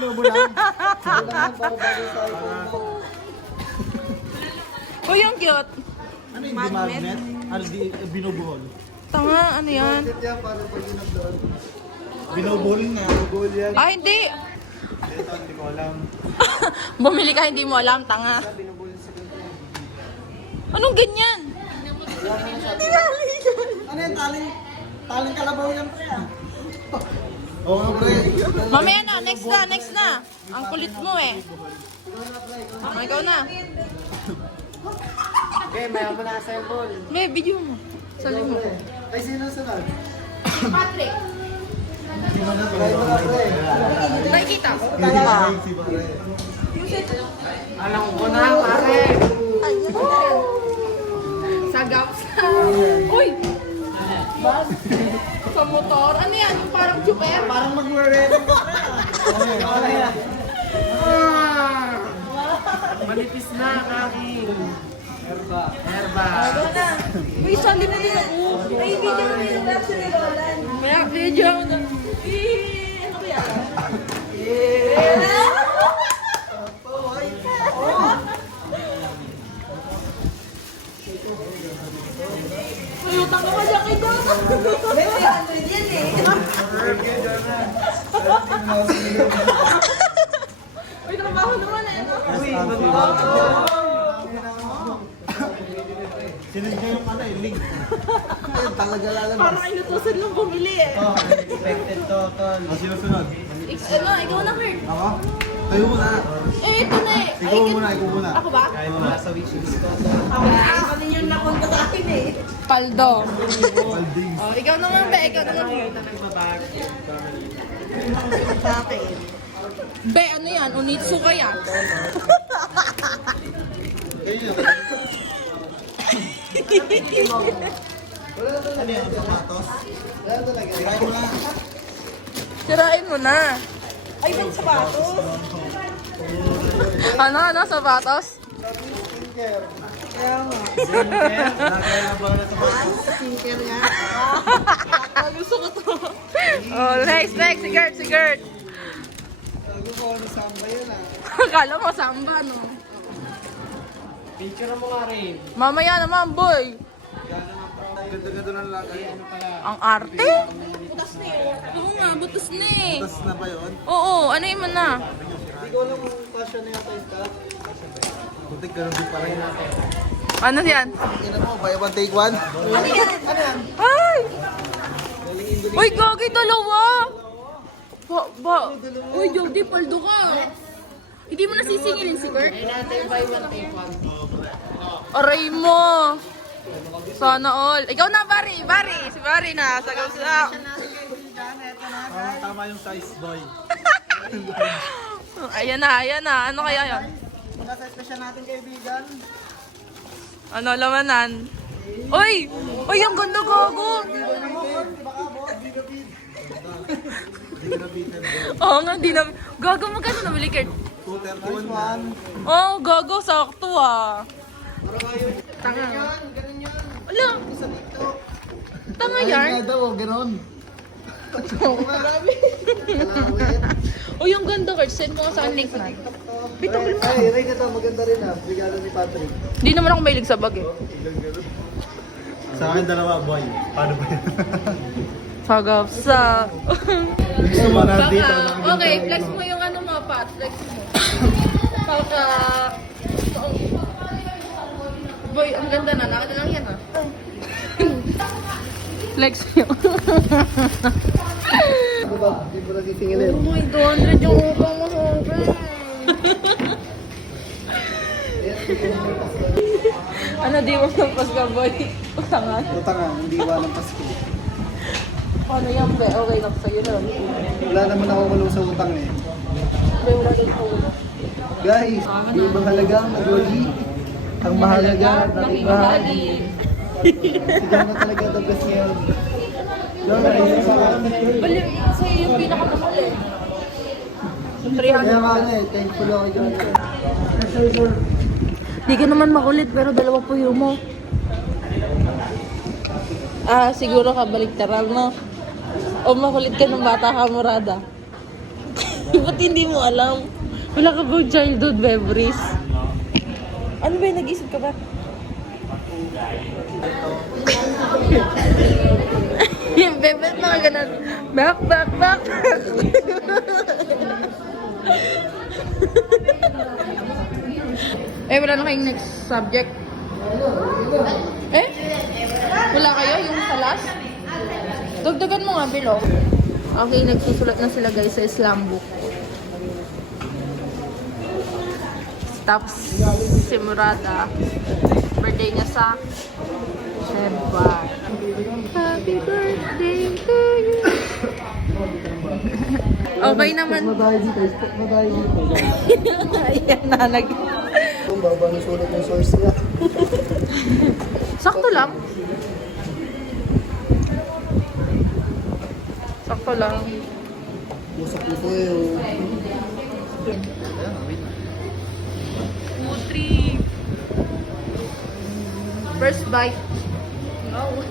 Lobo lang. Lobo lang para bagay sa iPhone ko. Uy, yung cute. Ano yung magnet? Ano di binubuhol? Tanga, ano yan? Magnet yan para pag inagdoon. Binubuhol nga. Binubuhol yan. Ah, hindi. Ito, hindi ko alam. Bumili ka, hindi mo alam, tanga. Binubuhol sa ganito. Anong ganyan? Ano yan? Taling kalabaw yan, pre. Oo nga, pre. Mamaya na, next na. Ang kulit mo eh. Oh, ikaw na. Okay, maya mo na sa cellphone. May video mo. Sabi mo. Ay, sino sunod? Patrick. Si Mana, pre. Pre. Nakikita. Si Pare. Alam ko na, pare. Sagap sa... Uy! Bas? Sa motor? Ano yan? Parang chuper? Parang mag-ready ko, pre. Okay. Manipis na, Kaki. Herba. Uy, sali mo din ako. Ay, video mo din ang reaction ni Roland. May video mo na. Ano ba yan? May utang ka pa dyan kay Jonah. May 300 yan eh. May trabaho naman eh. Sinend niya yung ano, link. Ayun, talaga lalabas. Parang inutusan lang bumili eh. Oh, expected total. Sino sunod? Ano, ikaw na, Kurt. Ako? Tayo muna. Eh, ito na eh. Ay, Ikaw muna, ikaw muna. Ako ba? Kaya mo na sa wishes ko. Ako din yung napunta sa akin eh. Paldo. Balding. Oh, ikaw naman ba? Ikaw naman. Sa akin. Be, ano yan? Unitsu kaya? Kayo wala na talaga. Ano yan? Sapatos? Wala na talaga. Try mo na. Sirain mo na. Ay, ba't sapatos? Ano, sapatos? Skincare. Kaya nga. Skincare? Kaya na ba na sapatos? Skincare nga. Gusto ko to. Oh, next. Si Gert. Sabi ko, ano samba yun ah. Kala mo samba, no? Picture mo nga rin. Mamaya naman, boy. Ganda-ganda na lang. Ang arte? Butas na eh. Oo nga, butas na eh. Tapos na ba yun? Oo, ano yun mo na? Hindi ko alam kung fashion na yung tayo ka. Butik ka din pa rin. Ano yan? Ina mo, buy one take one. Ano yan? Ay! Uy, gagi, dalawa! Uy, Jody, paldo ka. Hindi mo nasisingilin si Kurt? Aray mo! Sana all. Ikaw na, Bari. Si Bari na. Sagaw sa... Tama yung size, boy. Ayan na. Ano kaya yan? Magka-size na siya natin kaibigan. Ano, lamanan? Uy! Uy, ang ganda, gago! Oo nga, di na... Gago, magkano nabili, Kurt? 231. Oh, gago, sakto ah. Tanga. Ala! Tanga yan? Ay, nga daw, gano'n. Uy, ang ganda, Kurt. Send mo nga sa akin link na. Bitong mo. Ay, rin ito, maganda rin ah. Regalo ni Patrick. Hindi naman ako mahilig sa bag eh. Sa akin dalawa, boy. Paano ba yan? Sagap sa... Gusto mo na dito. Baka, okay, flex mo yung ano mga pat. Flex mo. Baka... Boy, ang ganda na. Nakita lang yan ah. Flex mo. Ano ba? Hindi mo na titingilin. Oh my God, 200 yung upang mo sa akin. Ano, di mo ng Pasko, boy? Utangan. Utangan, hindi ba ng Pasko. Paano yan, be? Okay lang sa'yo na. Wala naman ako kulong sa utang eh. Be, wala din ko. Guys, di mahalaga ang nagwagi. Ang mahalaga, nakibahagi. Sigaw na talaga the best ngayon. Bali, sa'yo yung pinakamahal eh. Kaya nga eh, thankful ako dyan. Di ka naman makulit pero dalawa po yung mo. Ah, siguro ka baliktaran no? O makulit ka ng bata ka, Murada? Ba't hindi mo alam? Wala ka bang childhood memories? Ano ba yung nag-isip ka ba? Yung bebet mga ganun. Back. Wala na kayong next subject. Wala kayo yung sa last? Dagdagan mo nga below. Okay, nagsusulat na sila guys sa Islam book. Tapos si Murada, birthday niya sa February. Happy birthday to you. Okay naman. Spoke na tayo dito. Ayan na, Kung baba ng sulat ng source niya. Sakto lang. Sakto lang. Musak ko yun. 2, 3. First bite. Wow.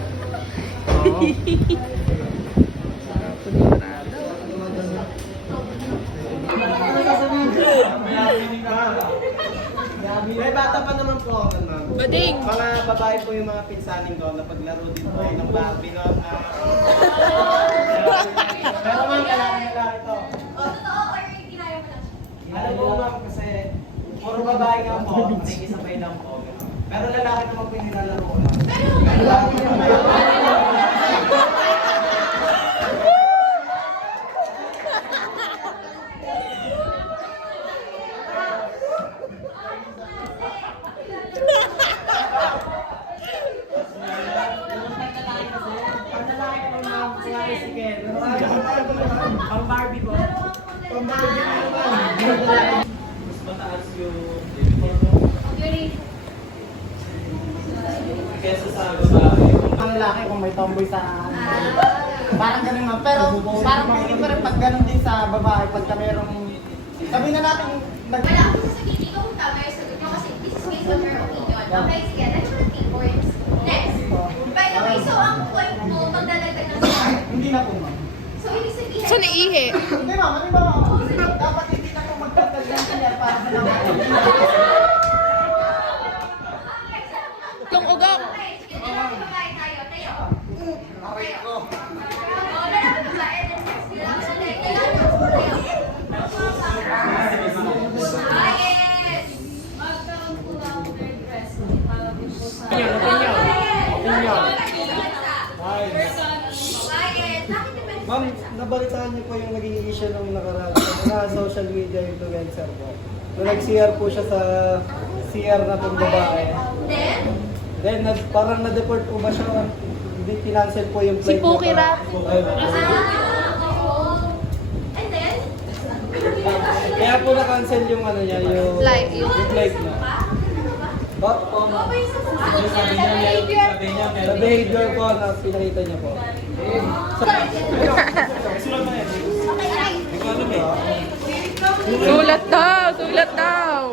May bata pa naman po ako ma'am. Bading. Mga babae po yung mga pinsanin ko na paglaro din po ng Barbie no? Pero ma'am, lalaki to. Totoo or kinaya mo lang siya? Alam mo ma'am kasi puro babae nga po, nakikisabay lang po. Pero lalaki naman po yung nilalaro ko lang. Pag lalaki po ma'am, sinabi si Ken. Pang Barbie po. Pang Barbie naman. Mas mataas yung kesa sa babae. Ang lalaki kung may tomboy sa parang ganun nga. Pero parang pili pa rin pag ganun din sa babae. Pagka merong sabihin na natin Wala akong sasabihin dito kung tama yung sagot nyo kasi this is based on her opinion. Okay, sige. Let's put the points. Next. By the way, so ang point mo, magdadagdag ng star. hindi na po ma'am. So, ibig sabihin... So, naihi. Hindi ma'am, ano ba? Dapat hindi na po magdagdag ng kanya para sa naman. Yung ugok. Okay, sige. Lalaki babae tayo. Tayo. Okay ko. Lalaki babae. Then next. Lalaki babae. Tayo. Yes! Ma'am, nabalitaan niyo po yung naging issue nung nakaraan. Na social media influencer po. Nung nag-CR po siya sa CR na pong babae. Then, parang na-deport po ba siya? Hindi pinansel po yung Si flight Pookie niya. Rat. And then? Kaya po na-cancel yung ano niya, yung Flight, yung flight niya. Sa behavior po na pinakita niya po. Sulat daw.